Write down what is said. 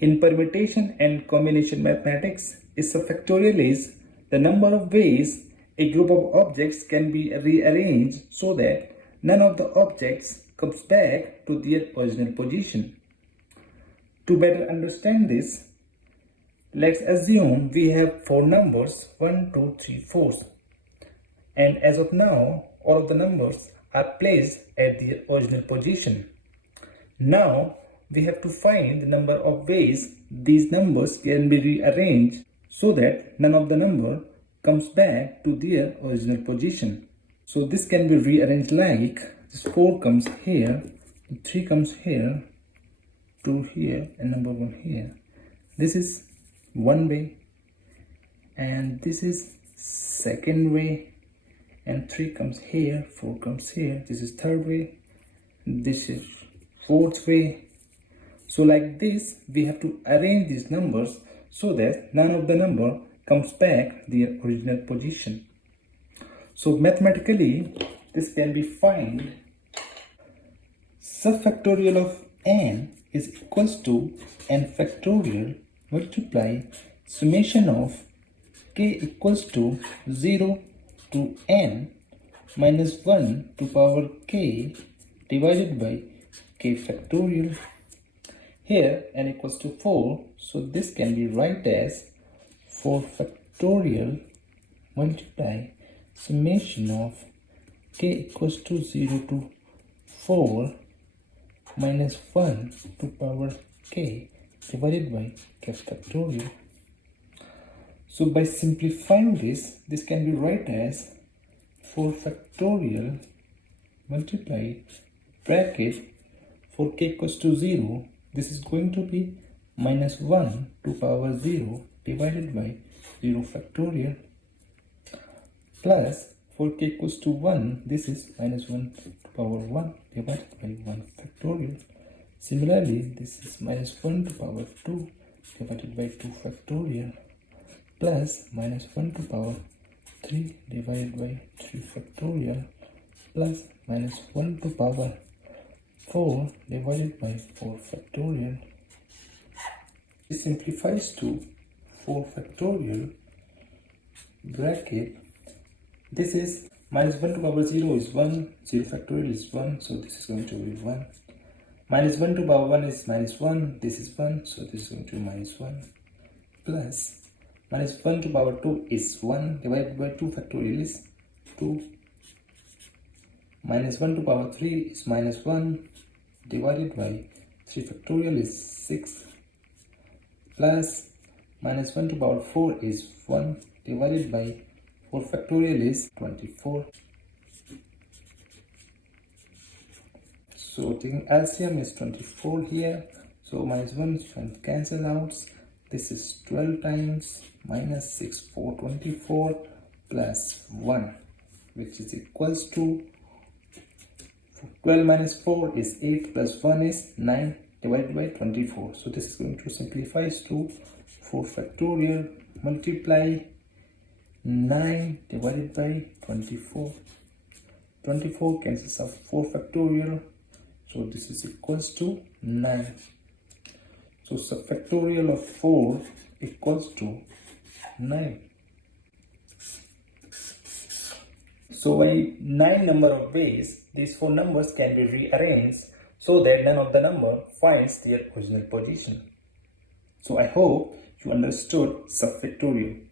In permutation and combination mathematics, a subfactorial is the number of ways a group of objects can be rearranged so that none of the objects comes back to their original position. To better understand this, let's assume we have four numbers 1, 2, 3, 4. And as of now, all of the numbers are placed at their original position. Now, we have to find the number of ways these numbers can be rearranged so that none of the number comes back to their original position. So this can be rearranged like this 4 comes here, 3 comes here, 2 here, and number 1 here. This is one way, and this is second way, and 3 comes here, 4 comes here. This is third way, this is fourth way. So like this, we have to arrange these numbers so that none of the number comes back their original position. So mathematically, this can be found. Subfactorial of n is equals to n factorial multiply summation of k equals to 0 to n minus 1 to power k divided by k factorial. Here n equals to 4, so this can be written as 4 factorial multiply summation of k equals to 0 to 4 minus 1 to power k divided by k factorial. So by simplifying this can be written as 4 factorial multiply bracket for k equals to 0. This is going to be minus 1 to power 0 divided by 0 factorial plus for k equals to 1, this is minus 1 to power 1 divided by 1 factorial. Similarly, this is minus 1 to power 2 divided by 2 factorial plus minus 1 to power 3 divided by 3 factorial plus minus 1 to power 4 divided by 4 factorial. This simplifies to 4 factorial bracket. This is minus 1 to power 0 is 1, 0 factorial is 1, so this is going to be 1. Minus 1 to power 1 is minus 1, this is 1, so this is going to be minus 1. Plus minus 1 to power 2 is 1 divided by 2 factorial is 2. Minus 1 to power 3 is minus 1 divided by 3 factorial is 6 plus minus 1 to power 4 is 1 divided by 4 factorial is 24. So taking LCM is 24 here, so minus 1 cancel out. This is 12 times minus 6 4 24 plus 1, which is equals to 12 minus 4 is 8 plus 1 is 9 divided by 24. So this is going to simplify to 4 factorial multiply 9 divided by 24. 24 cancels out 4 factorial, so this is equals to 9. So subfactorial of 4 equals to 9. So by 9 number of ways, these 4 numbers can be rearranged so that none of the number finds their original position. So I hope you understood subfactorial.